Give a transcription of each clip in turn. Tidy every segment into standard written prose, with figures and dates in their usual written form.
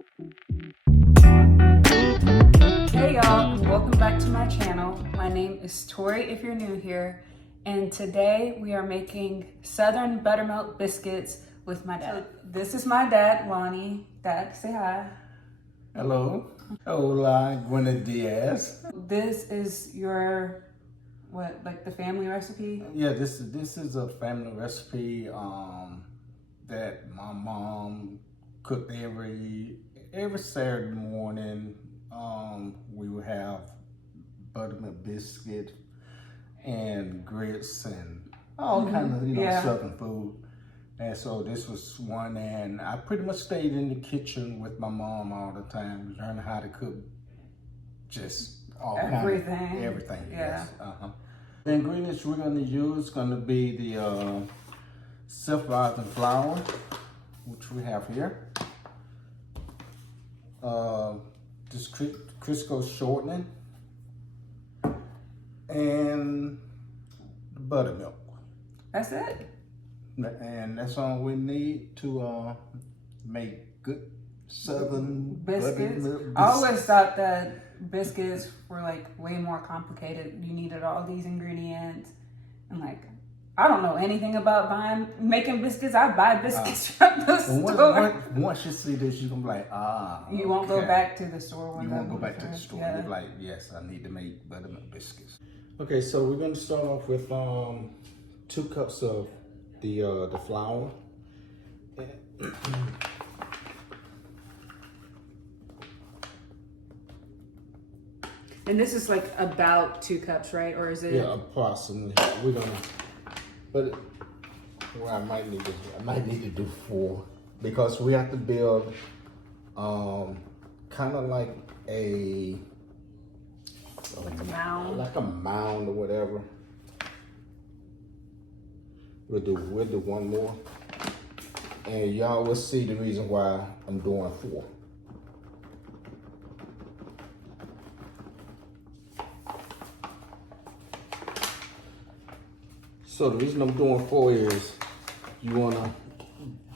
Hey y'all, and welcome back to my channel. My name is Tori if you're new here, and today we are making Southern Buttermilk Biscuits with my dad. So this is my dad, Lonnie. Dad, say hi. Hello. Hola, buenos dias. This is your, what, like the family recipe? Yeah, this is a family recipe that my mom cooked every Saturday morning. We would have buttermilk biscuit and grits and all kinds of Southern food. And so this was one, and I pretty much stayed in the kitchen with my mom all the time, learning how to cook just Everything. Everything, yeah. yes. The ingredients we're going to use going to be the self-rising flour, which we have here. This Crisco shortening, and the buttermilk. That's it? And that's all we need to make good Southern biscuits. Buttermilk biscuits. I always thought that biscuits were like way more complicated. You needed all these ingredients, and like I don't know anything about making biscuits. I buy biscuits from the store. Once you see this, you're gonna be like, You won't go back to the store. You won't go back to the store. Yeah. You're like, yes, I need to make buttermilk biscuits. Okay, so we're gonna start off with 2 cups of the flour. And this is like about 2 cups, right? Or is it? Yeah, approximately. We're gonna, but well, I might need to do 4 because we have to build kind of like a mound, like a mound or whatever. We'll do 1 more, and y'all will see the reason why I'm doing 4. So the reason I'm doing 4 is you wanna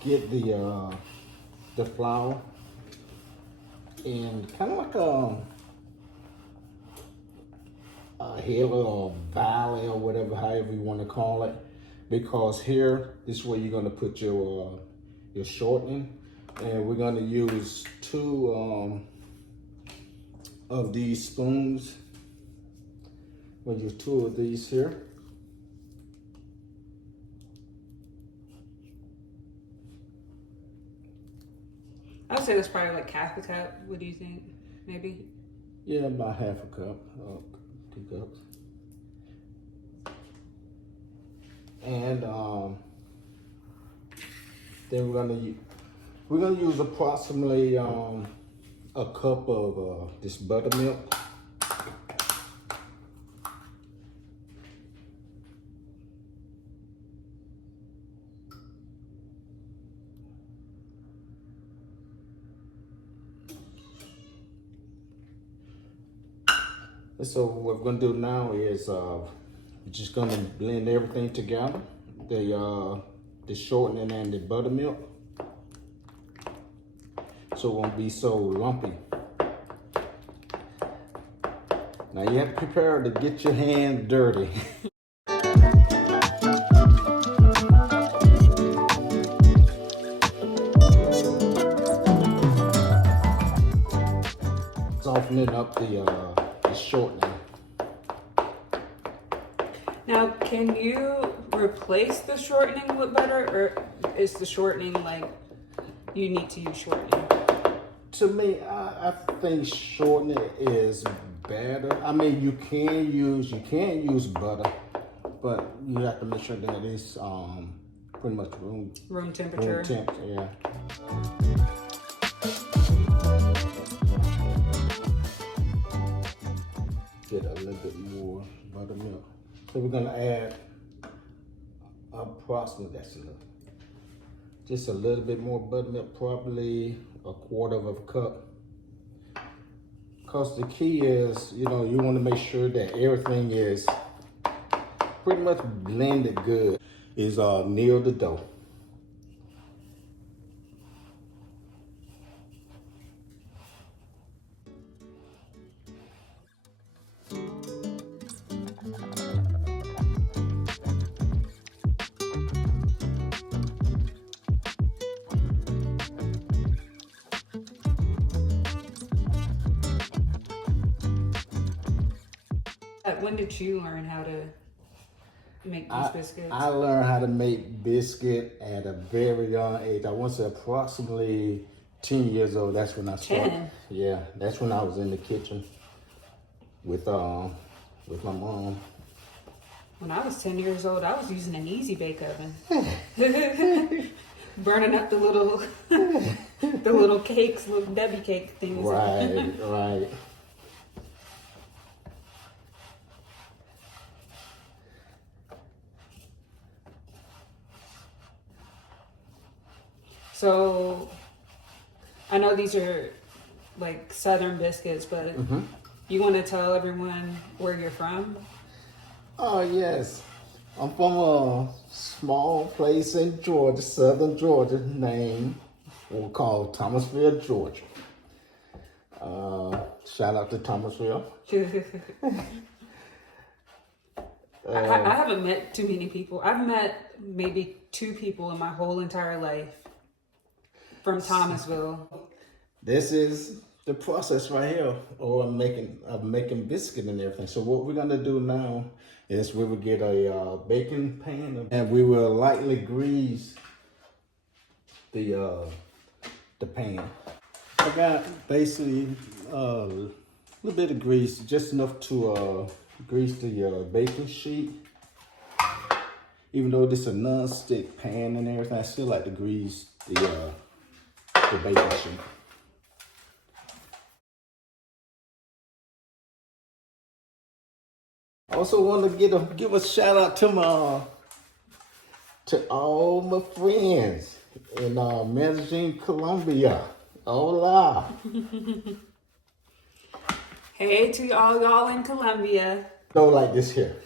get the flour in kind of like a hill or valley or whatever, however you want to call it, because here this is where you're gonna put your shortening, and we're gonna use 2 of these spoons. We'll use 2 of these here. I would say that's probably like half a cup. What do you think? Maybe? Yeah, about half a cup, 2 cups. And then we're gonna use approximately a cup of this buttermilk. So what we're gonna do now is we're just gonna blend everything together, the shortening and the buttermilk, so it won't be so lumpy. Now you have to prepare to get your hands dirty. Softening up the shortening. Now, can you replace the shortening with butter, or is the shortening like you need to use shortening? To me, I think shortening is better. I mean, you can use butter, but you have to make sure that it's pretty much room temperature. Room temp, yeah. Get a little bit more buttermilk. So we're gonna add approximately, that's enough. Just a little bit more buttermilk, probably 1/4 of a cup. Because the key is, you want to make sure that everything is pretty much blended good. Is near the dough. when did you learn how to make these biscuits? I learned how to make biscuit at a very young age. I want to say approximately 10 years old. That's when I started. 10? Yeah, that's when I was in the kitchen with my mom. When I was 10 years old, I was using an easy bake oven. Burning up the little cakes, little Debbie cake things. Right, right. So, I know these are like Southern biscuits, but you want to tell everyone where you're from? Oh, yes. I'm from a small place in Georgia, southern Georgia, named or called Thomasville, Georgia. Shout out to Thomasville. I haven't met too many people. I've met maybe 2 people in my whole entire life from Thomasville. This is the process right here, or making biscuit and everything. So what we're gonna do now is we will get a baking pan and we will lightly grease the pan. I got basically a little bit of grease, just enough to grease the baking sheet. Even though this is a non-stick pan and everything, I still like to grease the baking sheet. I also want to give a shout out to all my friends in Medellin, Colombia. Hola. Hey to all y'all in Colombia. Go like this here.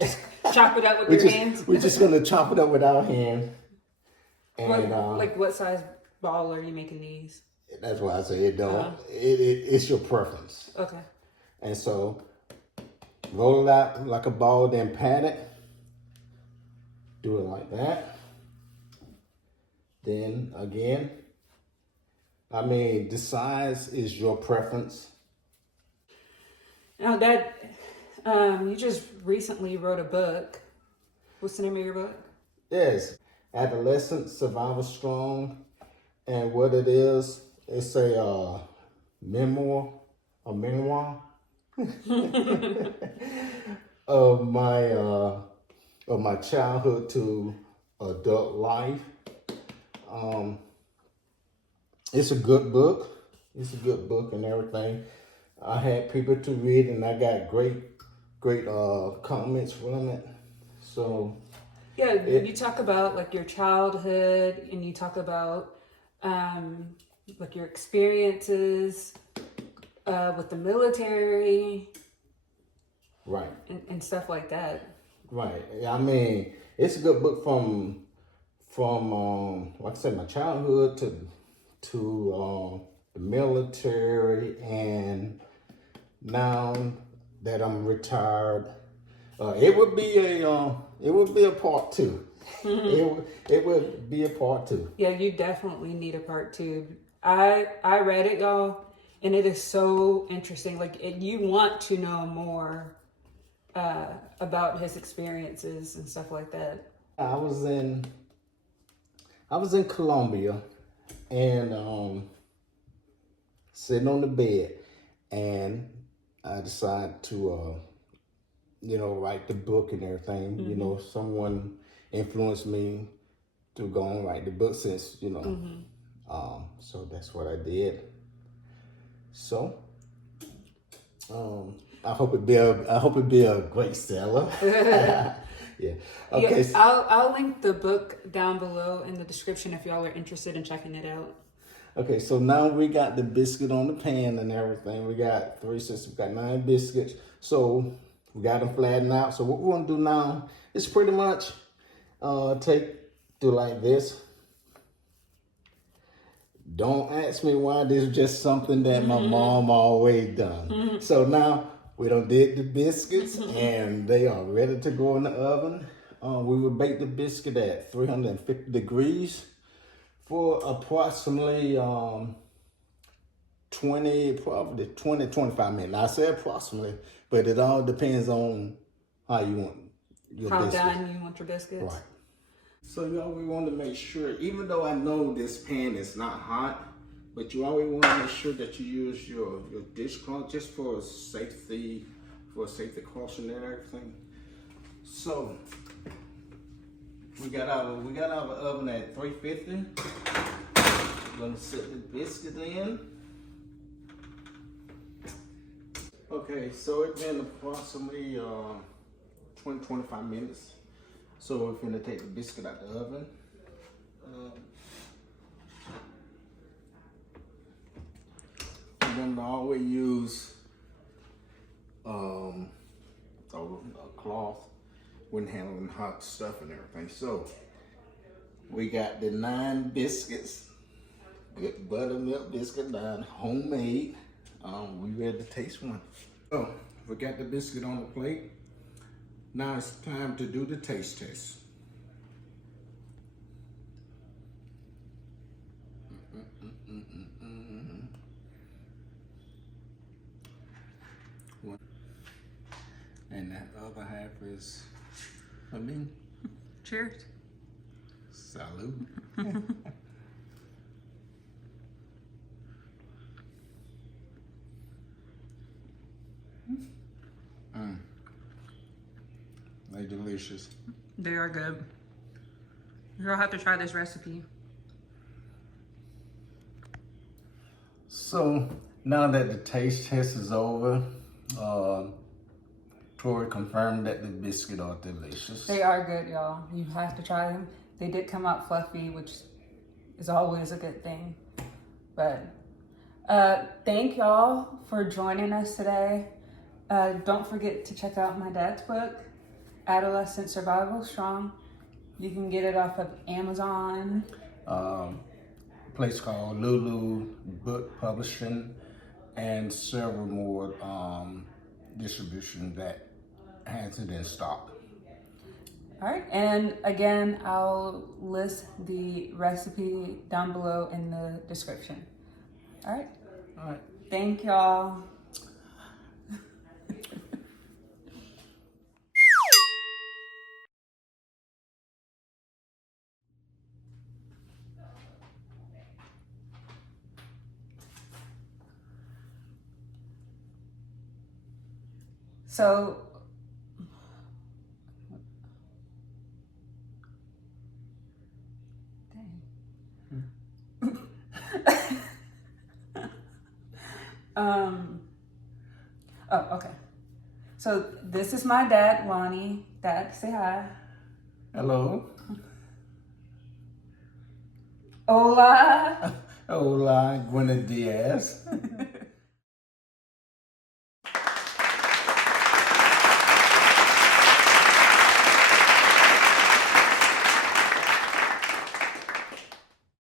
Just chop it up with your hands. We're just gonna chop it up with our hand. And what size ball are you making these? That's why I say it don't. It's your preference. Okay. And so roll it out like a ball, then pat it. Do it like that. Then again, the size is your preference. Now Dad, you just recently wrote a book. What's the name of your book? Yes, Adolescent Survivor Strong. And what it is, it's a memoir of my childhood to adult life. It's a good book. It's a good book and everything. I had people to read, and I got great comments from it. So yeah, you talk about like your childhood, and you talk about like your experiences with the military, right, and stuff like that. Right. It's a good book from like I said, my childhood to the military, and now that I'm retired, it would be a part 2. It would be a part 2. Yeah, you definitely need a part 2. I read it, y'all, and it is so interesting. Like you want to know more about his experiences and stuff like that. I was in Colombia, and sitting on the bed, and I decided to write the book and everything. Mm-hmm. Someone influenced me to go and write the book since so that's what I did. So I hope it be a great seller. Yeah. Okay. Yeah, I'll link the book down below in the description if y'all are interested in checking it out. Okay, so now we got the biscuit on the pan and everything. We got 9 biscuits. So we got them flattened out. So what we're gonna do now is pretty much do like this. Don't ask me why. This is just something that my mom always done. So now we done did the biscuits and they are ready to go in the oven. We will bake the biscuit at 350 degrees for approximately probably 20, 25 minutes. I say approximately, but it all depends on how you want your How biscuits. done you want your biscuits? Right. So you always want to make sure, even though I know this pan is not hot, but you always want to make sure that you use your dishcloth just for safety caution and everything. So we got our oven at 350. We're gonna set the biscuit in. Okay, so it's been approximately 20-25 minutes. So we're gonna take the biscuit out the oven. Remember, I always use a cloth when handling hot stuff and everything. So we got the 9 biscuits, good buttermilk biscuit, 9 homemade. We ready to taste one. So we got the biscuit on the plate. Now it's time to do the taste test. And that other half is for me. Cheers. Salute. They're delicious. They are good. You'll have to try this recipe. So now that the taste test is over, Tori confirmed that the biscuits are delicious. They are good, y'all. You have to try them. They did come out fluffy, which is always a good thing. But thank y'all for joining us today. Don't forget to check out my dad's book, Adolescent Survival Strong. You can get it off of Amazon. A place called Lulu Book Publishing, and several more distribution that has it in stock. All right, and again, I'll list the recipe down below in the description. All right. All right. Thank y'all. So, oh, okay. So this is my dad, Lonnie. Dad, say hi. Hello. Hola. Hola, Buenos dias.